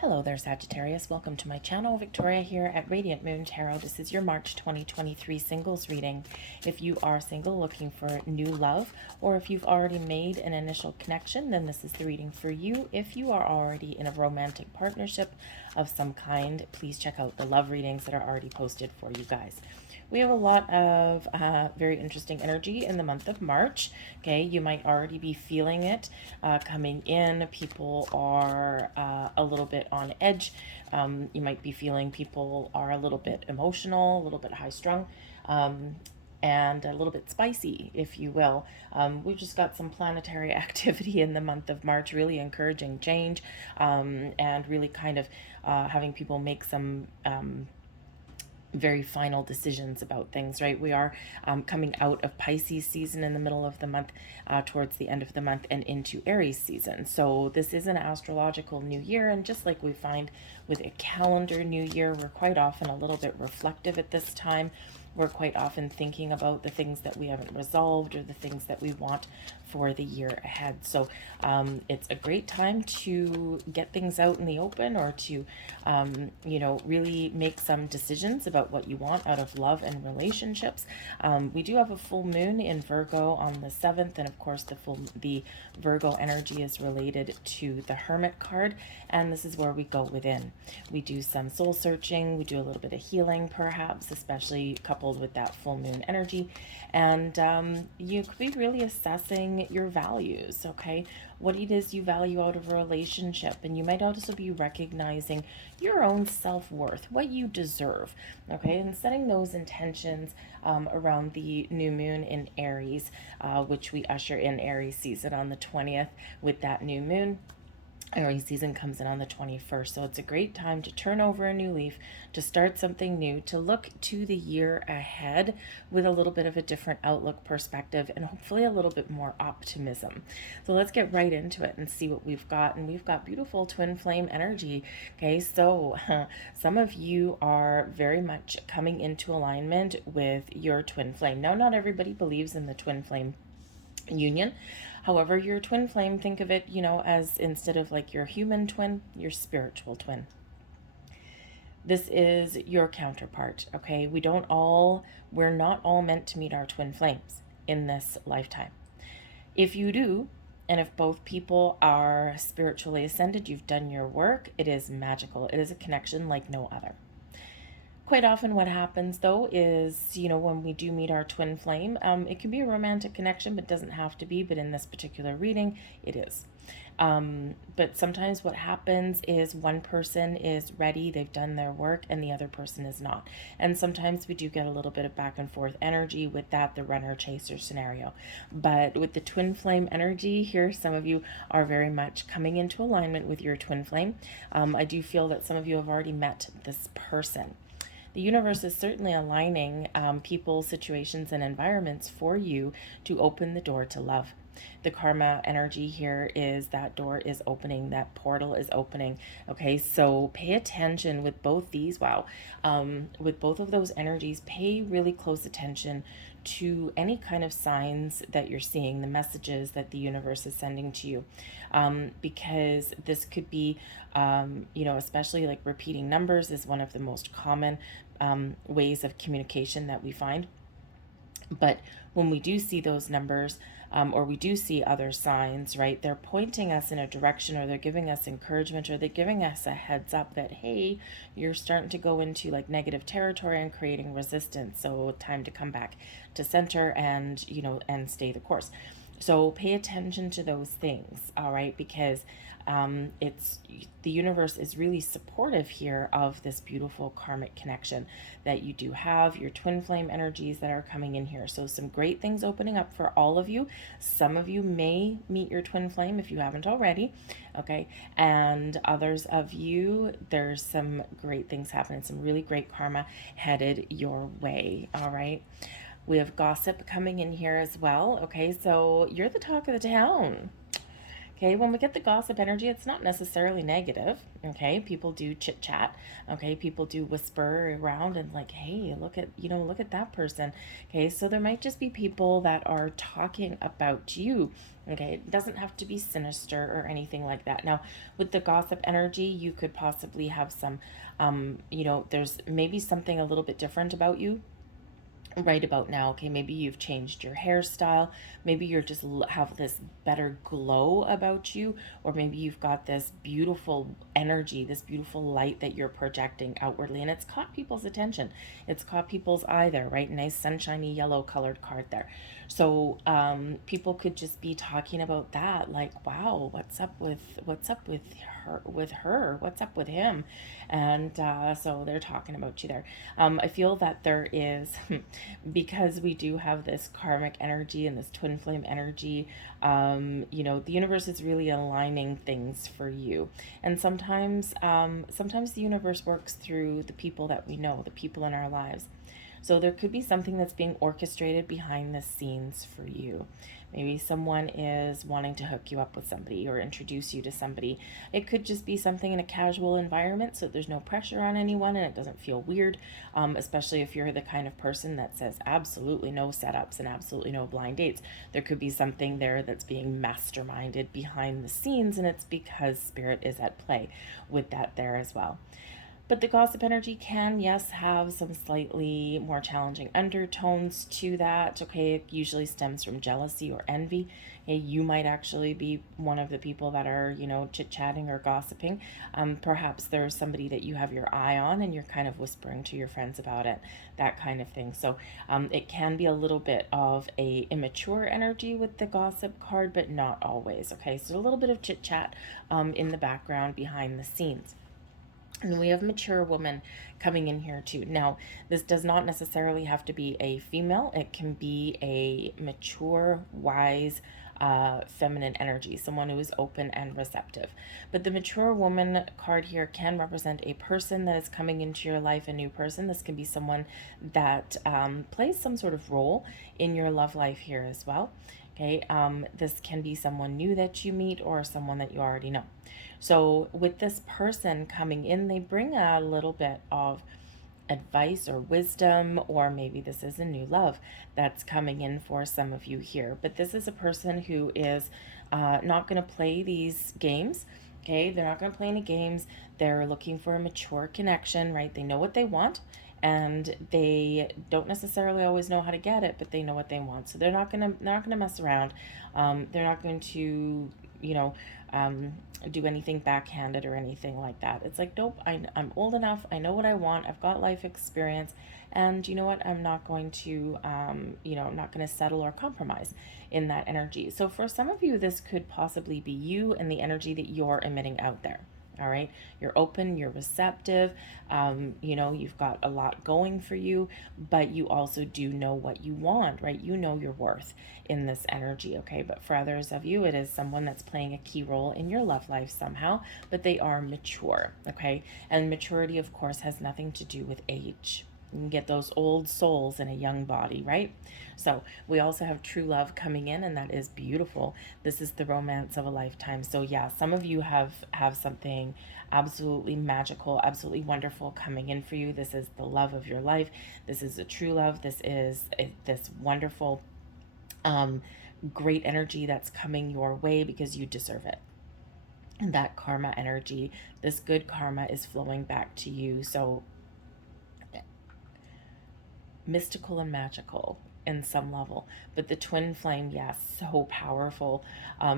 Hello there, Sagittarius. Welcome to my channel. Victoria here at Radiant Moon Tarot. This is your March 2023 singles reading. If you are single looking for new love, or if you've already made an initial connection, then this is the reading for you. If you are already in a romantic partnership of some kind, please check out the love readings that are already posted for you guys. We have a lot of very interesting energy in the month of March. Okay, you might already be feeling it coming in. People are a little bit on edge. You might be feeling people are a little bit emotional, a little bit high strung. And a little bit spicy, if you will. We've just got some planetary activity in the month of March, really encouraging change, and really kind of having people make some very final decisions about things, right? We are coming out of Pisces season in the middle of the month, towards the end of the month, and into Aries season. So this is an astrological new year, and just like we find with a calendar new year, we're quite often a little bit reflective at this time. We're quite often thinking about the things that we haven't resolved or the things that we want for the year ahead. So it's a great time to get things out in the open, or to, really make some decisions about what you want out of love and relationships. We do have a full moon in Virgo on the 7th, and of course the Virgo energy is related to the Hermit card, and this is where we go within. We do some soul searching, we do a little bit of healing perhaps, especially coupled with that full moon energy, and you could be really assessing your values, okay? What it is you value out of a relationship, and you might also be recognizing your own self-worth, what you deserve, okay? And setting those intentions around the new moon in Aries, which we usher in Aries season on the 20th with that new moon. Aries season comes in on the 21st, so it's a great time to turn over a new leaf, to start something new, to look to the year ahead with a little bit of a different outlook, perspective, and hopefully a little bit more optimism. So let's get right into it and see what we've got. And we've got beautiful twin flame energy. Okay, so some of you are very much coming into alignment with your twin flame. Now, not everybody believes in the twin flame union. However, your twin flame, think of it, as instead of like your human twin, your spiritual twin. This is your counterpart, okay? We're not all meant to meet our twin flames in this lifetime. If you do, and if both people are spiritually ascended, you've done your work, it is magical. It is a connection like no other. Quite often what happens though is, when we do meet our twin flame, it can be a romantic connection, but doesn't have to be, but in this particular reading, it is. But sometimes what happens is one person is ready, they've done their work, and the other person is not. And sometimes we do get a little bit of back and forth energy with that, the runner-chaser scenario. But with the twin flame energy here, some of you are very much coming into alignment with your twin flame. I do feel that some of you have already met this person. The universe is certainly aligning people, situations, and environments for you to open the door to love. The karma energy here is that door is opening, that portal is opening. Okay, so pay attention with both these. Wow. With both of those energies, pay really close attention to any kind of signs that you're seeing, the messages that the universe is sending to you, because this could be, especially like repeating numbers is one of the most common ways of communication that we find. But when we do see those numbers, or we do see other signs, right, they're pointing us in a direction, or they're giving us encouragement, or they're giving us a heads up that, hey, you're starting to go into like negative territory and creating resistance. So time to come back to center and, and stay the course. So pay attention to those things, all right, because the universe is really supportive here of this beautiful karmic connection that you do have, your twin flame energies that are coming in here. So some great things opening up for all of you. Some of you may meet your twin flame if you haven't already, okay? And others of you, there's some great things happening, some really great karma headed your way, all right? We have gossip coming in here as well, okay? So you're the talk of the town. Okay, when we get the gossip energy, it's not necessarily negative. Okay, people do chit chat. Okay, people do whisper around and like, hey, look at, look at that person. Okay, so there might just be people that are talking about you. Okay, it doesn't have to be sinister or anything like that. Now, with the gossip energy, you could possibly have some, there's maybe something a little bit different about you right about now. Okay, maybe you've changed your hairstyle, maybe you're just have this better glow about you, or maybe you've got this beautiful energy, this beautiful light that you're projecting outwardly, and it's caught people's attention, it's caught people's eye there, right? Nice sunshiny yellow colored card there. So people could just be talking about that, like, wow, what's up with her, what's up with him? And so they're talking about you there. I feel that there is because we do have this karmic energy and this twin flame energy. The universe is really aligning things for you, and sometimes the universe works through the people that we know, the people in our lives. So there could be something that's being orchestrated behind the scenes for you. Maybe someone is wanting to hook you up with somebody or introduce you to somebody. It could just be something in a casual environment, so there's no pressure on anyone and it doesn't feel weird, especially if you're the kind of person that says absolutely no setups and absolutely no blind dates. There could be something there that's being masterminded behind the scenes, and it's because spirit is at play with that there as well. But the gossip energy can, yes, have some slightly more challenging undertones to that. Okay, it usually stems from jealousy or envy. Okay, you might actually be one of the people that are, chit-chatting or gossiping. Perhaps there's somebody that you have your eye on and you're kind of whispering to your friends about it, that kind of thing. So it can be a little bit of a immature energy with the gossip card, but not always. Okay, so a little bit of chit-chat in the background behind the scenes. And we have mature woman coming in here too. Now, this does not necessarily have to be a female. It can be a mature, wise, feminine energy, someone who is open and receptive. But the mature woman card here can represent a person that is coming into your life, a new person. This can be someone that plays some sort of role in your love life here as well. Okay, this can be someone new that you meet or someone that you already know. So with this person coming in, they bring a little bit of advice or wisdom, or maybe this is a new love that's coming in for some of you here. But this is a person who is not going to play these games. Okay, they're not going to play any games. They're looking for a mature connection, right? They know what they want, and they don't necessarily always know how to get it, but they know what they want. So they're not gonna mess around. They're not going to, you know, do anything backhanded or anything like that. It's like, nope, I'm old enough. I know what I want. I've got life experience. And you know what? I'm not going to, I'm not going to settle or compromise in that energy. So for some of you, this could possibly be you and the energy that you're emitting out there. All right, you're open, you're receptive, you've got a lot going for you, but you also do know what you want, right? You know your worth in this energy, okay? But for others of you, it is someone that's playing a key role in your love life somehow, but they are mature, okay? And maturity, of course, has nothing to do with age. You can get those old souls in a young body, right? So we also have true love coming in, and that is beautiful. This is the romance of a lifetime. So yeah, some of you have something absolutely magical, absolutely wonderful coming in for you. This is the love of your life. This is a true love. This is this wonderful, great energy that's coming your way because you deserve it. And that karma energy, this good karma is flowing back to you. So mystical and magical in some level, but the twin flame, yes, so powerful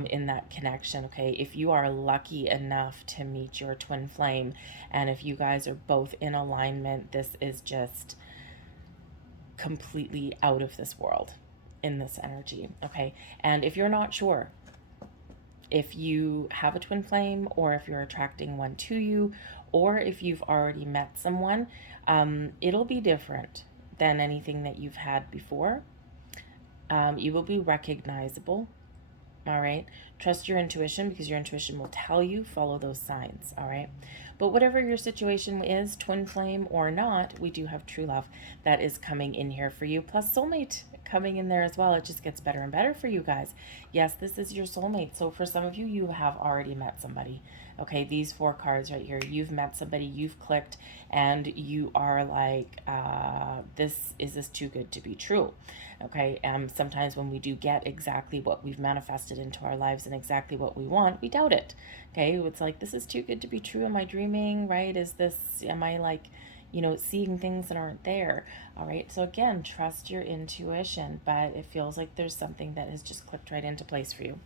in that connection. Okay, if you are lucky enough to meet your twin flame, and if you guys are both in alignment, this is just completely out of this world in this energy. Okay, and if you're not sure if you have a twin flame, or if you're attracting one to you, or if you've already met someone, it'll be different than anything that you've had before. You will be recognizable. All right. Trust your intuition, because your intuition will tell you, follow those signs. All right. But whatever your situation is, twin flame or not, we do have true love that is coming in here for you. Plus soulmate coming in there as well. It just gets better and better for you guys. Yes, this is your soulmate. So for some of you, you have already met somebody. Okay, these 4 cards right here, you've met somebody, you've clicked, and you are like, is this too good to be true? Okay, sometimes when we do get exactly what we've manifested into our lives and exactly what we want, we doubt it. Okay, it's like, this is too good to be true. Am I dreaming, right? Am I like, seeing things that aren't there? All right, so again, trust your intuition, but it feels like there's something that has just clicked right into place for you.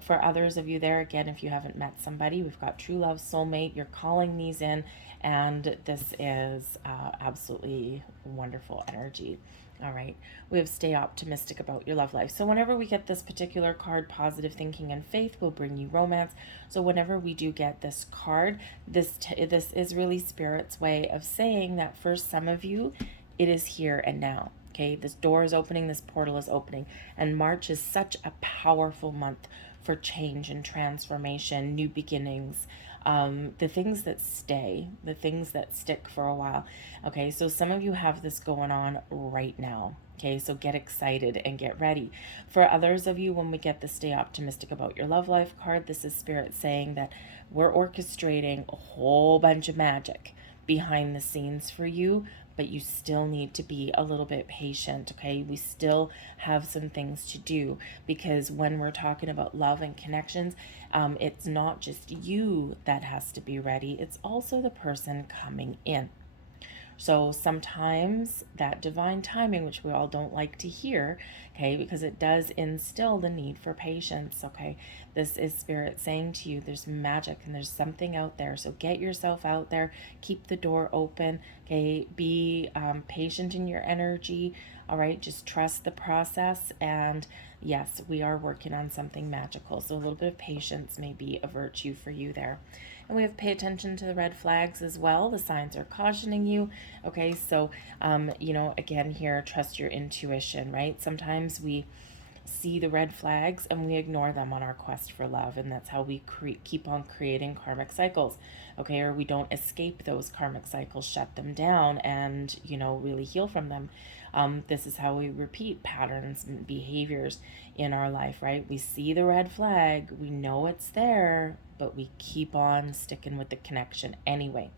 For others of you there, again, if you haven't met somebody, we've got true love, soulmate, you're calling these in, and this is absolutely wonderful energy. All right, we have stay optimistic about your love life. So whenever we get this particular card, positive thinking and faith will bring you romance. So whenever we do get this card, this is really Spirit's way of saying that for some of you, it is here and now. Okay, this door is opening, this portal is opening, and March is such a powerful month for change and transformation, new beginnings, the things that stay, the things that stick for a while. Okay, so some of you have this going on right now. Okay, so get excited and get ready. For others of you, when we get the stay optimistic about your love life card, this is Spirit saying that we're orchestrating a whole bunch of magic behind the scenes for you, but you still need to be a little bit patient, okay? We still have some things to do, because when we're talking about love and connections, it's not just you that has to be ready, it's also the person coming in. So sometimes that divine timing, which we all don't like to hear, okay, because it does instill the need for patience, okay? This is Spirit saying to you, there's magic and there's something out there. So get yourself out there, keep the door open, okay? Be patient in your energy, all right? Just trust the process. And yes, we are working on something magical. So a little bit of patience may be a virtue for you there. And we have pay attention to the red flags as well. The signs are cautioning you. Okay, so, again here, trust your intuition, right? Sometimes we see the red flags and we ignore them on our quest for love, and that's how we keep on creating karmic cycles, okay? Or we don't escape those karmic cycles, shut them down, and really heal from them. This is how we repeat patterns and behaviors in our life, right? We see the red flag, we know it's there, but we keep on sticking with the connection anyway.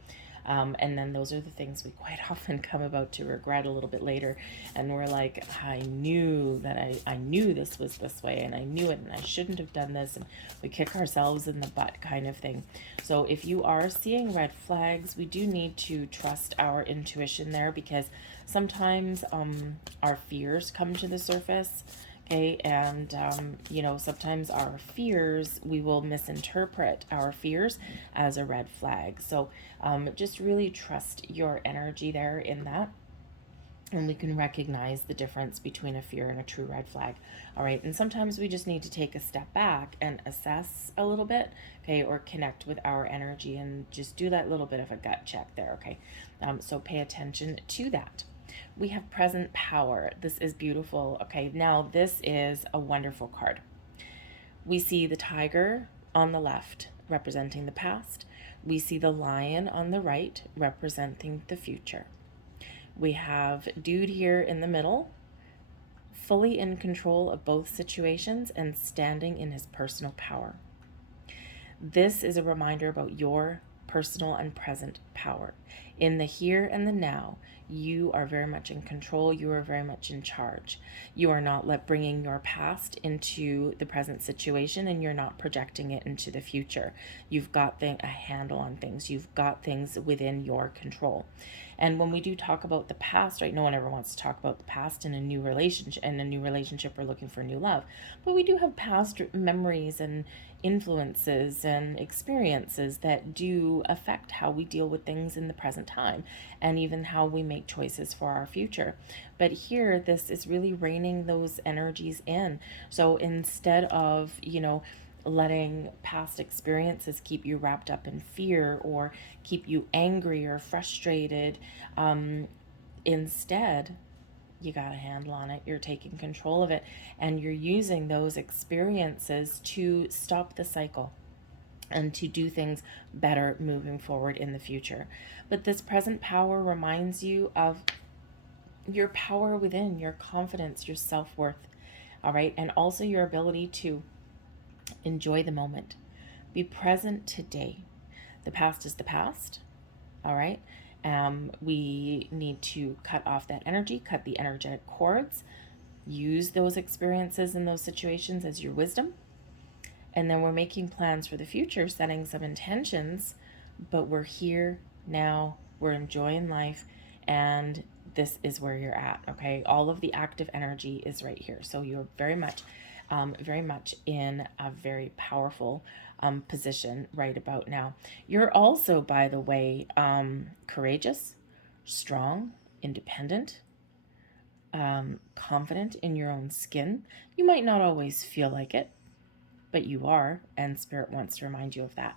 And then those are the things we quite often come about to regret a little bit later. And we're like, I knew that I knew this was this way, and I knew it, and I shouldn't have done this. And we kick ourselves in the butt kind of thing. So if you are seeing red flags, we do need to trust our intuition there, because sometimes our fears come to the surface. Okay, and sometimes our fears, we will misinterpret our fears as a red flag. So just really trust your energy there in that. And we can recognize the difference between a fear and a true red flag. All right, and sometimes we just need to take a step back and assess a little bit, okay, or connect with our energy and just do that little bit of a gut check there, okay? So pay attention to that. We have present power. This is beautiful. Okay, now this is a wonderful card. We see the tiger on the left representing the past. We see the lion on the right representing the future. We have dude here in the middle, fully in control of both situations and standing in his personal power. This is a reminder about your personal and present power. In the here and the now, you are very much in control. You are very much in charge. You are not bringing your past into the present situation, and you're not projecting it into the future. You've got a handle on things. You've got things within your control. And when we do talk about the past, right, no one ever wants to talk about the past in a new relationship or looking for new love. But we do have past memories and influences and experiences that do affect how we deal with things in the present time, and even how we make choices for our future. But here, this is really reining those energies in. So instead of, letting past experiences keep you wrapped up in fear or keep you angry or frustrated, instead, you got a handle on it, you're taking control of it, and you're using those experiences to stop the cycle and to do things better moving forward in the future. But this present power reminds you of your power within, your confidence, your self-worth, all right? And also your ability to enjoy the moment. Be present today. The past is the past, all right? We need to cut off that energy, cut the energetic cords, use those experiences and those situations as your wisdom. And then we're making plans for the future, setting some intentions, but we're here now, we're enjoying life, and this is where you're at, okay? All of the active energy is right here. So you're very much in a very powerful position right about now. You're also, by the way, courageous, strong, independent, confident in your own skin. You might not always feel like it, but you are, and Spirit wants to remind you of that.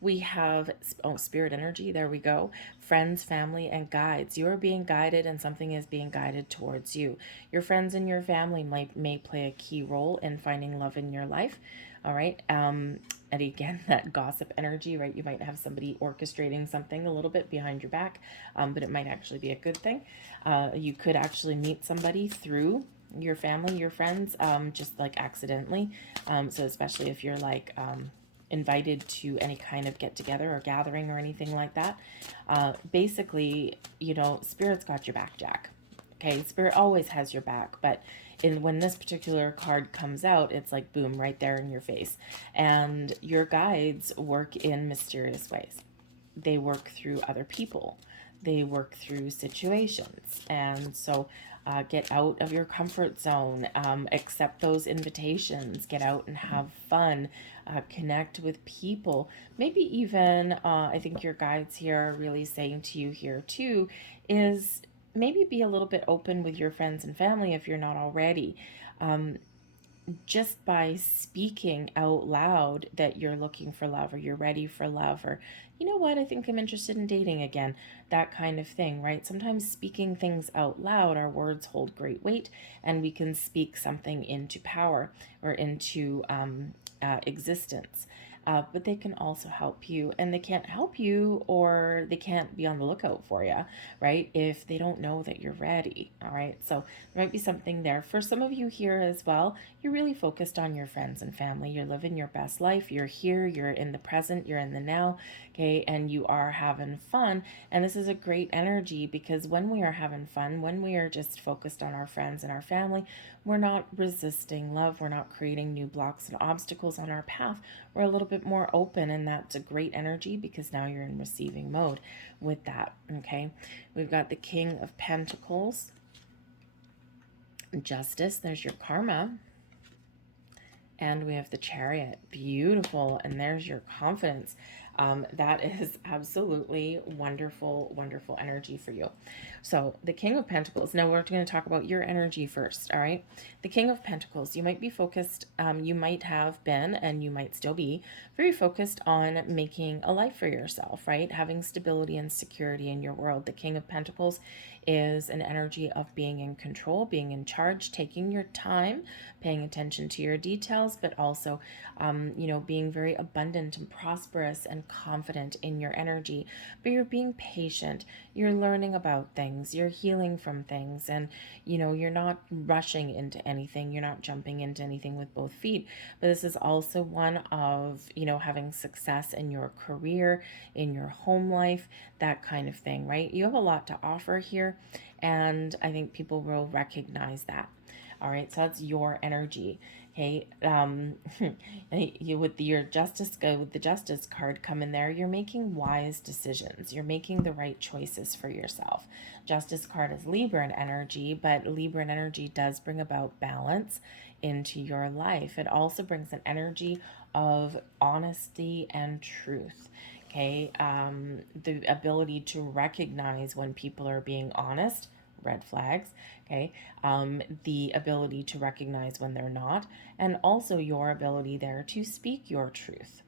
We have, Spirit energy, there we go. Friends, family, and guides. You are being guided, and something is being guided towards you. Your friends and your family may play a key role in finding love in your life. All right. And again, that gossip energy, right? You might have somebody orchestrating something a little bit behind your back, but it might actually be a good thing. You could actually meet somebody through your family, your friends, just like accidentally. So especially if you're like invited to any kind of get together or gathering or anything like that, basically, you know, Spirit's got your back, Jack. Okay, Spirit always has your back, but when this particular card comes out, it's like boom, right there in your face. And your guides work in mysterious ways. They work through other people. They work through situations. And so get out of your comfort zone, accept those invitations, get out and have fun, connect with people. Maybe even, I think your guides here are really saying to you here too, is maybe be a little bit open with your friends and family if you're not already. Just by speaking out loud that you're looking for love, or you're ready for love, or you know what, I think I'm interested in dating again, that kind of thing, right? Sometimes speaking things out loud, our words hold great weight, and we can speak something into power or into existence. But they can also help you, and they can't help you, or they can't be on the lookout for you, right? If they don't know that you're ready, all right? So there might be something there. For some of you here as well, you're really focused on your friends and family. You're living your best life. You're here, you're in the present, you're in the now, okay? And you are having fun. And this is a great energy, because when we are having fun, when we are just focused on our friends and our family, we're not resisting love. We're not creating new blocks and obstacles on our path. We're a little bit more open, and that's a great energy, because now you're in receiving mode with that, okay? We've got the King of Pentacles, Justice, there's your karma, and we have the Chariot, beautiful, and there's your confidence. That is absolutely wonderful, wonderful energy for you. So the King of Pentacles, now we're going to talk about your energy first, all right? The King of Pentacles, you might be focused, you might have been, and you might still be, very focused on making a life for yourself, right? Having stability and security in your world. The King of Pentacles is an energy of being in control, being in charge, taking your time, paying attention to your details, but also, you know, being very abundant and prosperous and confident in your energy. But you're being patient, you're learning about things, you're healing from things, and, you know, you're not rushing into anything, you're not jumping into anything with both feet. But this is also one of, you know, having success in your career, in your home life, that kind of thing, right? You have a lot to offer here, and I think people will recognize that. All right, so that's your energy. Okay, with the Justice card come in there, you're making wise decisions. You're making the right choices for yourself. Justice card is Libran energy, but Libran energy does bring about balance into your life. It also brings an energy of honesty and truth. Okay, the ability to recognize when people are being honest, red flags, okay, the ability to recognize when they're not, and also your ability there to speak your truth.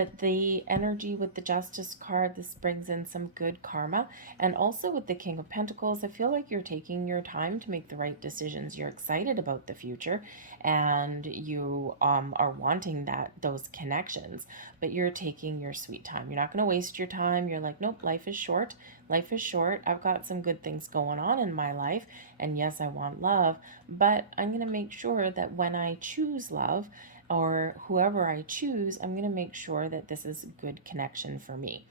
But the energy with the Justice card, this brings in some good karma. And also with the King of Pentacles, I feel like you're taking your time to make the right decisions. You're excited about the future, and you are wanting those connections, but you're taking your sweet time. You're not going to waste your time. You're like, nope, life is short. Life is short. I've got some good things going on in my life. And yes, I want love, but I'm going to make sure that when I choose love, or whoever I choose, I'm going to make sure that this is a good connection for me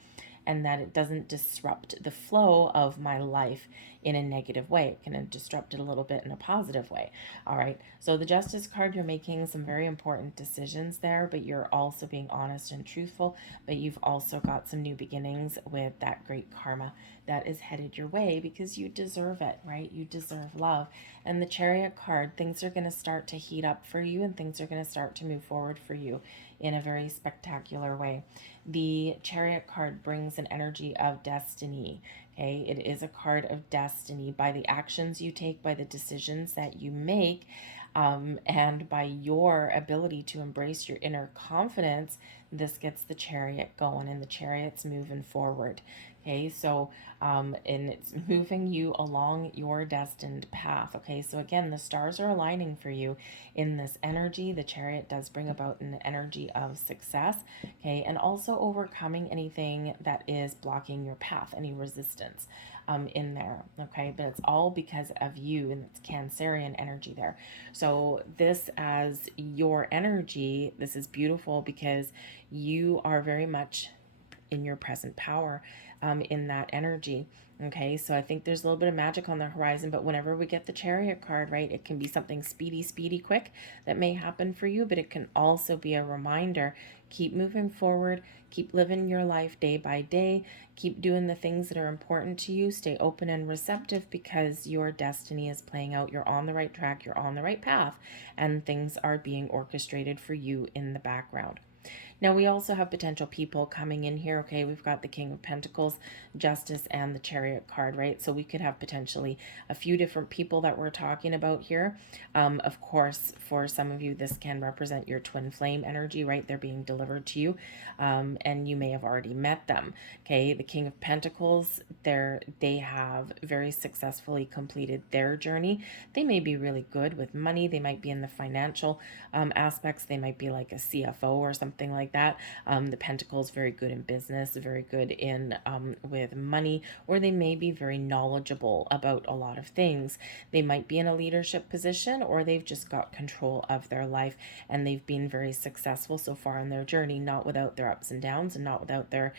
and that it doesn't disrupt the flow of my life in a negative way. It can disrupt it a little bit in a positive way. All right. So the Justice card, you're making some very important decisions there, but you're also being honest and truthful. But you've also got some new beginnings with that great karma that is headed your way because you deserve it, right? You deserve love. And the Chariot card, things are going to start to heat up for you, and things are going to start to move forward for you in a very spectacular way. The Chariot card brings an energy of destiny. Okay, it is a card of destiny by the actions you take, by the decisions that you make, and by your ability to embrace your inner confidence. This gets the Chariot going, and the Chariot's moving forward. Okay, so and it's moving you along your destined path. Okay, so again, the stars are aligning for you in this energy. The Chariot does bring about an energy of success. Okay, and also overcoming anything that is blocking your path, any resistance in there. Okay, but it's all because of you, and it's Cancerian energy there. So this, as your energy, this is beautiful because you are very much in your present power in that energy. Okay, so I think there's a little bit of magic on the horizon, but whenever we get the Chariot card, right, it can be something speedy, quick that may happen for you, but it can also be a reminder. Keep moving forward, keep living your life day by day, keep doing the things that are important to you, stay open and receptive because your destiny is playing out. You're on the right track, you're on the right path, and things are being orchestrated for you in the background. Now, we also have potential people coming in here. Okay, we've got the King of Pentacles, Justice, and the Chariot card, right? So we could have potentially a few different people that we're talking about here. Of course, for some of you, this can represent your twin flame energy, right? They're being delivered to you, and you may have already met them. Okay, the King of Pentacles, they have very successfully completed their journey. They may be really good with money. They might be in the financial aspects. They might be like a CFO or something like that. The Pentacles, very good in business, very good in with money, or they may be very knowledgeable about a lot of things. They might be in a leadership position, or they've just got control of their life, and they've been very successful so far in their journey, not without their ups and downs and not without their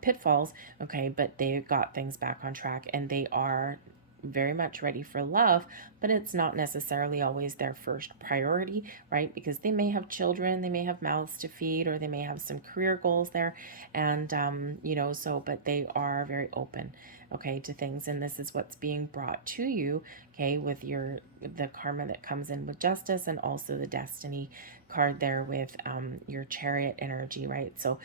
pitfalls. Okay, but they've got things back on track, and they are very much ready for love, but it's not necessarily always their first priority, right? Because they may have children, they may have mouths to feed, or they may have some career goals there, and but they are very open, okay, to things, and this is what's being brought to you, okay, with the karma that comes in with Justice, and also the Destiny card there with your Chariot energy, right? So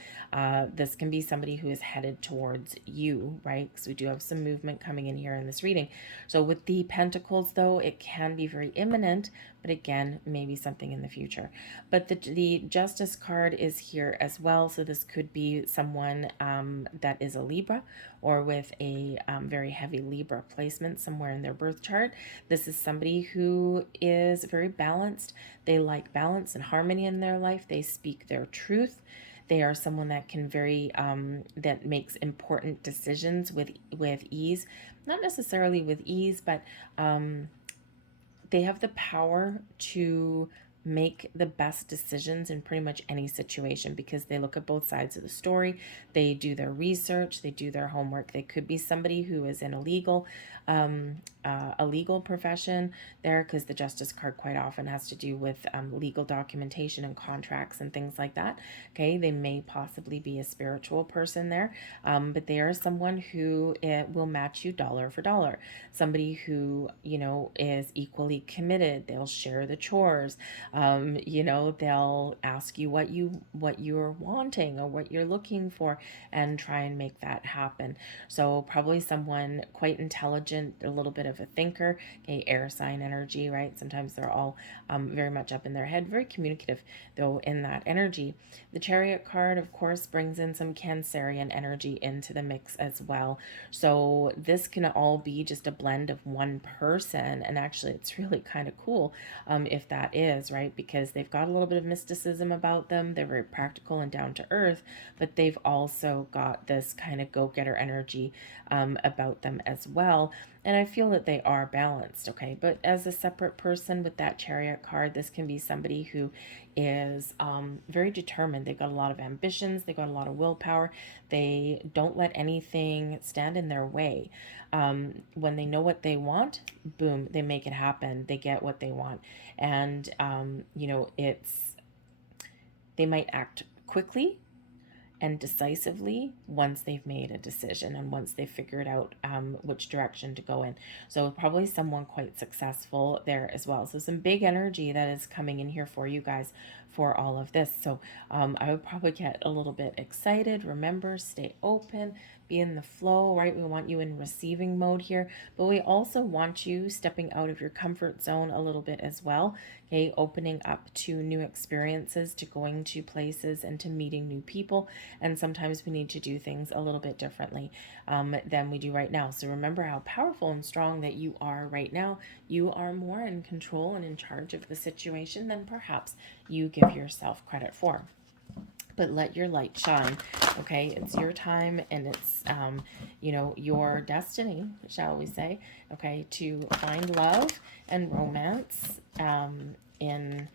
this can be somebody who is headed towards you, right? Because we do have some movement coming in here in this reading. So with the Pentacles, though, it can be very imminent, but again, maybe something in the future. But the Justice card is here as well. So this could be someone that is a Libra, or with a very heavy Libra placement somewhere in their birth chart. This is somebody who is very balanced. They like balance and harmony in their life. They speak their truth. They are someone that can that makes important decisions with ease. Not necessarily with ease, but they have the power to make the best decisions in pretty much any situation because they look at both sides of the story. They do their research, they do their homework. They could be somebody who is in a legal profession there, because the Justice card quite often has to do with legal documentation and contracts and things like that. Okay, they may possibly be a spiritual person there, but they are someone who will match you dollar for dollar. Somebody who is equally committed. They'll share the chores. You know, they'll ask you what you're wanting or what you're looking for, and try and make that happen. So probably someone quite intelligent, a little bit of a thinker. Okay, air sign energy, right? Sometimes they're all very much up in their head, very communicative though in that energy. The Chariot card, of course, brings in some Cancerian energy into the mix as well. So this can all be just a blend of one person, and actually it's really kind of cool if that is, right? Because they've got a little bit of mysticism about them. They're very practical and down to earth, but they've also got this kind of go-getter energy about them as well. And I feel that they are balanced, okay? But as a separate person with that Chariot card, this can be somebody who is very determined. They've got a lot of ambitions, they've got a lot of willpower. They don't let anything stand in their way. When they know what they want, boom, they make it happen. They get what they want. And, you know, they might act quickly and decisively once they've made a decision and once they've figured out which direction to go in. So probably someone quite successful there as well. So some big energy that is coming in here for you guys for all of this. So I would probably get a little bit excited. Remember, stay open, be in the flow, right? We want you in receiving mode here, but we also want you stepping out of your comfort zone a little bit as well. Okay, opening up to new experiences, to going to places and to meeting new people. And sometimes we need to do things a little bit differently than we do right now. So remember how powerful and strong that you are right now. You are more in control and in charge of the situation than perhaps you give yourself credit for. But let your light shine, okay? It's your time, and it's you know, your destiny, shall we say, okay, to find love and romance in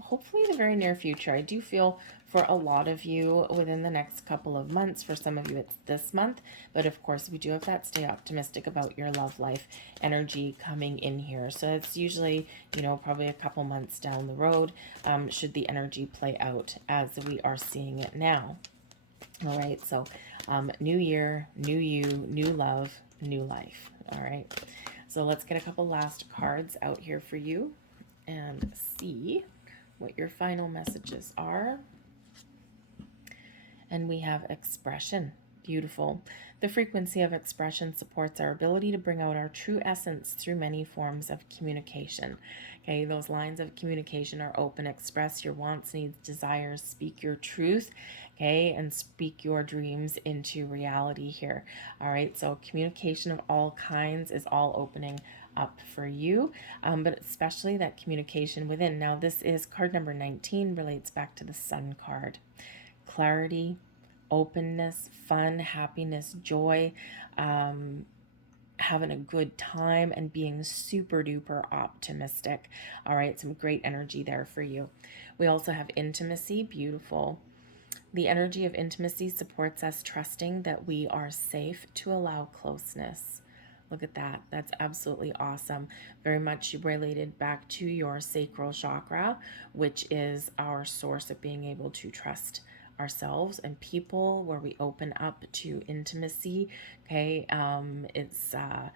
hopefully the very near future. I do feel for a lot of you within the next couple of months. For some of you it's this month, but of course we do have that stay optimistic about your love life energy coming in here. So it's usually, you know, probably a couple months down the road, should the energy play out as we are seeing it now. All right, so new year, new you, new love, new life. All right, so let's get a couple last cards out here for you and see what your final messages are. And we have expression. Beautiful. The frequency of expression supports our ability to bring out our true essence through many forms of communication. Okay, those lines of communication are open. Express your wants, needs, desires, speak your truth, okay, and speak your dreams into reality here. All right, so communication of all kinds is all opening up for you, but especially that communication within. Now, this is card number 19, relates back to the Sun card. Clarity, openness, fun, happiness, joy, having a good time, and being super duper optimistic. All right, some great energy there for you. We also have intimacy. Beautiful. The energy of intimacy supports us trusting that we are safe to allow closeness. Look at that. That's absolutely awesome. Very much related back to your sacral chakra, which is our source of being able to trust ourselves and people, where we open up to intimacy. Okay, it's a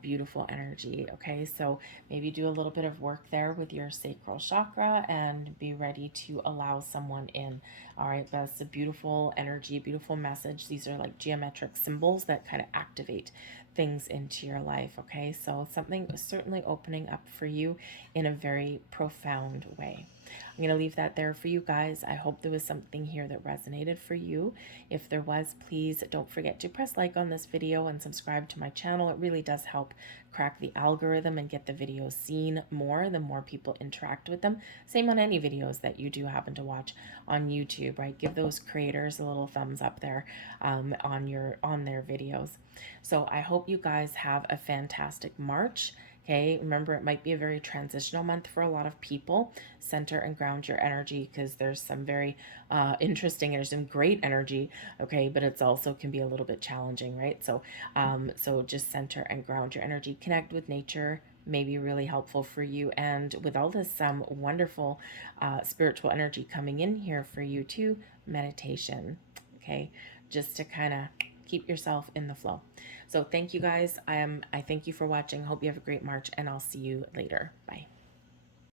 beautiful energy. Okay, so maybe do a little bit of work there with your sacral chakra and be ready to allow someone in. All right, that's a beautiful energy, beautiful message. These are like geometric symbols that kind of activate things into your life. Okay, so something is certainly opening up for you in a very profound way. I'm going to leave that there for you guys. I hope there was something here that resonated for you. If there was, please don't forget to press like on this video and subscribe to my channel. It really does help crack the algorithm and get the videos seen more, the more people interact with them. Same on any videos that you do happen to watch on YouTube, right? Give those creators a little thumbs up there on their videos. So I hope you guys have a fantastic March. Okay, remember, it might be a very transitional month for a lot of people. Center and ground your energy, because there's some very interesting, there's some great energy, okay, but it's also can be a little bit challenging, right? So so just center and ground your energy. Connect with nature may be really helpful for you. And with all this wonderful spiritual energy coming in here for you too, meditation, okay, just to kind of keep yourself in the flow. So thank you guys. I thank you for watching. Hope you have a great March, and I'll see you later. Bye.